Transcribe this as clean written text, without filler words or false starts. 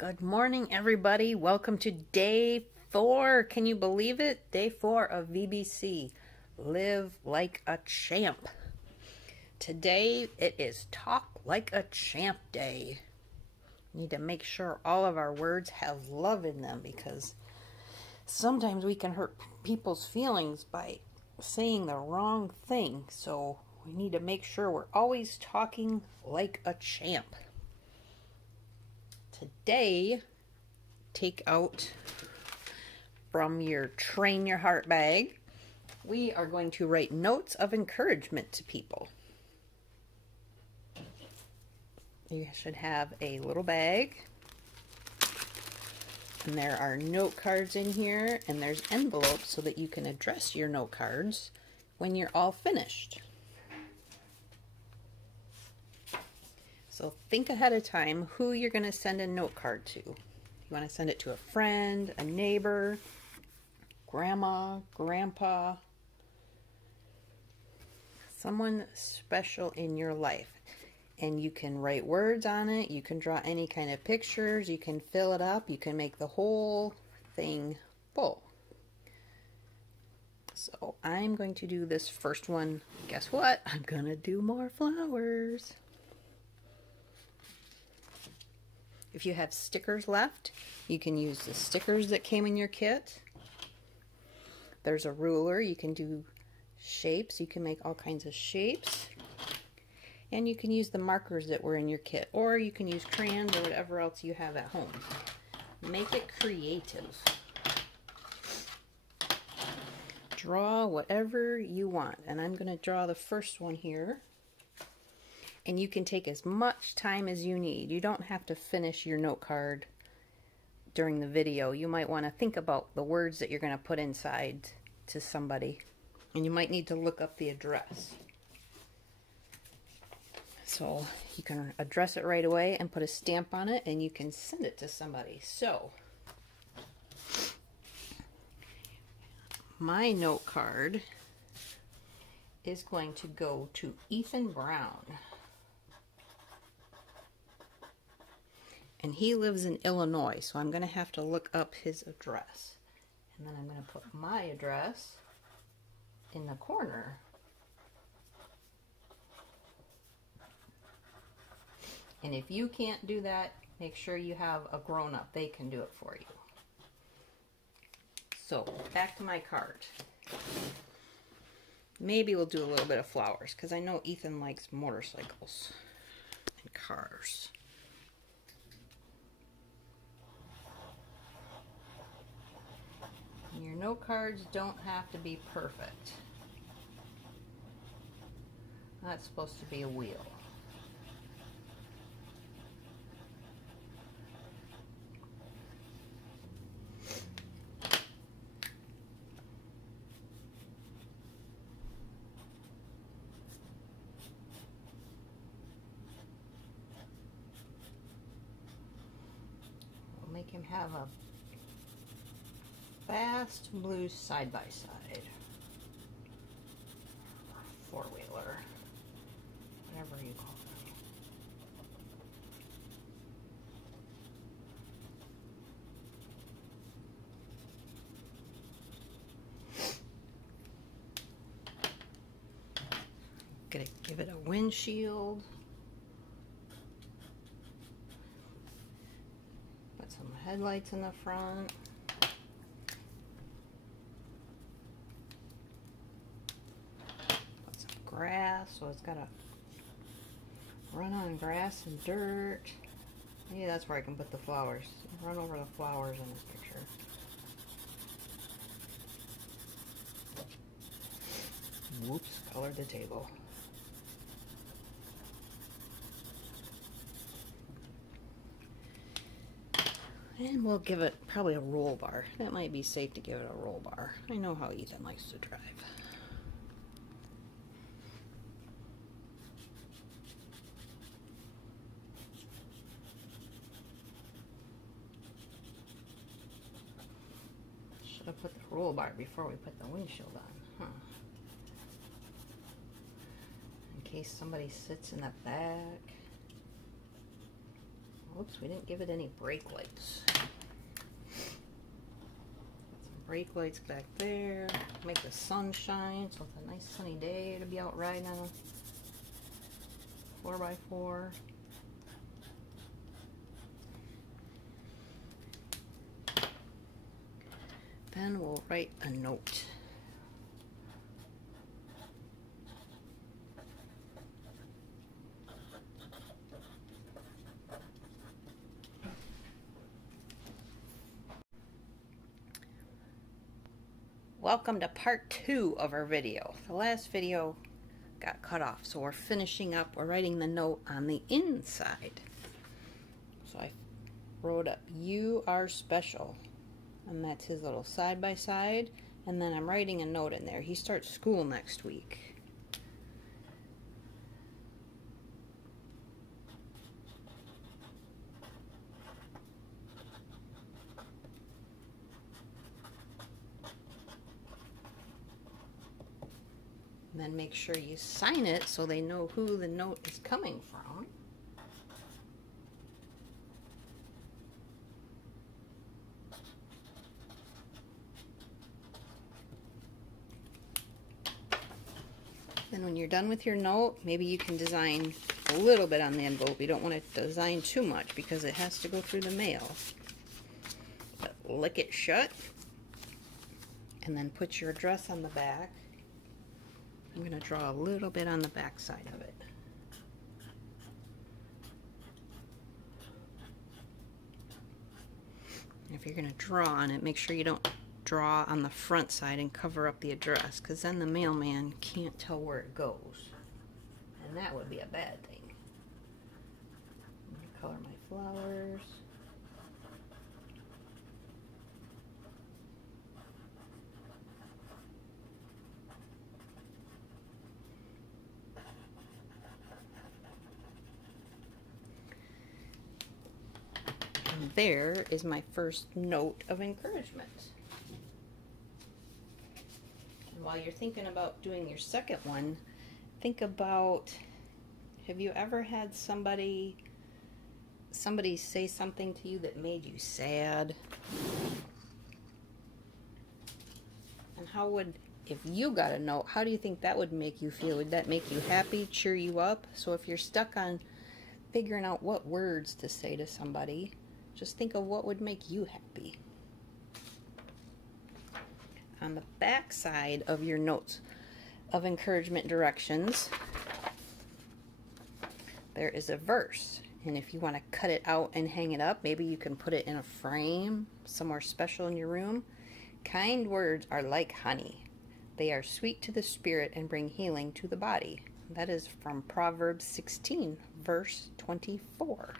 Good morning, everybody. Welcome to day 4. Can you believe it? Day 4 of VBC. Live like a champ. Today it is Talk Like a Champ Day. We need to make sure all of our words have love in them because sometimes we can hurt people's feelings by saying the wrong thing. So we need to make sure we're always talking like a champ. Today, take out from your Train Your Heart bag, we are going to write notes of encouragement to people. You should have a little bag, and there are note cards in here, and there's envelopes so that you can address your note cards when you're all finished. So think ahead of time who you're going to send a note card to. You want to send it to a friend, a neighbor, grandma, grandpa, someone special in your life. And you can write words on it, you can draw any kind of pictures, you can fill it up, you can make the whole thing full. So I'm going to do this first one. Guess what? I'm going to do more flowers. If you have stickers left, you can use the stickers that came in your kit. There's a ruler. You can do shapes. You can make all kinds of shapes. And you can use the markers that were in your kit. Or you can use crayons or whatever else you have at home. Make it creative. Draw whatever you want. And I'm going to draw the first one here. And you can take as much time as you need. You don't have to finish your note card during the video. You might want to think about the words that you're going to put inside to somebody. And you might need to look up the address. So you can address it right away and put a stamp on it and you can send it to somebody. So my note card is going to go to Ethan Brown. And he lives in Illinois, so I'm going to have to look up his address. And then I'm going to put my address in the corner. And if you can't do that, make sure you have a grown-up. They can do it for you. So, back to my card. Maybe we'll do a little bit of flowers, because I know Ethan likes motorcycles and cars. Your note cards don't have to be perfect. That's supposed to be a wheel. We'll make him have a fast blue side-by-side, four-wheeler, whatever you call them. Gonna give it a windshield. Put some headlights in the front. Grass, so it's got to run on grass and dirt. Maybe that's where I can put the flowers. Run over the flowers in this picture. Whoops, colored the table. And we'll give it probably a roll bar. That might be safe to give it a roll bar. I know how Ethan likes to drive. Should have put the roll bar before we put the windshield on, huh? In case somebody sits in the back. Oops, we didn't give it any brake lights. Some brake lights back there. Make the sun shine, so it's a nice sunny day to be out riding on a 4x4. Then we'll write a note. Welcome to part 2 of our video. The last video got cut off, so we're finishing up. We're writing the note on the inside. So I wrote up, "You are special." And that's his little side by side. And then I'm writing a note in there. He starts school next week. And then make sure you sign it so they know who the note is coming from. Then when you're done with your note, maybe you can design a little bit on the envelope. You don't want to design too much because it has to go through the mail. But lick it shut. And then put your address on the back. I'm going to draw a little bit on the back side of it. If you're going to draw on it, make sure you don't draw on the front side and cover up the address, because then the mailman can't tell where it goes, and that would be a bad thing. I'm going to color my flowers. And there is my first note of encouragement. While you're thinking about doing your second one, think about, have you ever had somebody say something to you that made you sad? And how would, if you got a note, how do you think that would make you feel? Would that make you happy, cheer you up? So if you're stuck on figuring out what words to say to somebody, just think of what would make you happy. On the back side of your notes of encouragement directions, there is a verse. And if you want to cut it out and hang it up, maybe you can put it in a frame somewhere special in your room. Kind words are like honey. They are sweet to the spirit and bring healing to the body. That is from Proverbs 16, verse 24.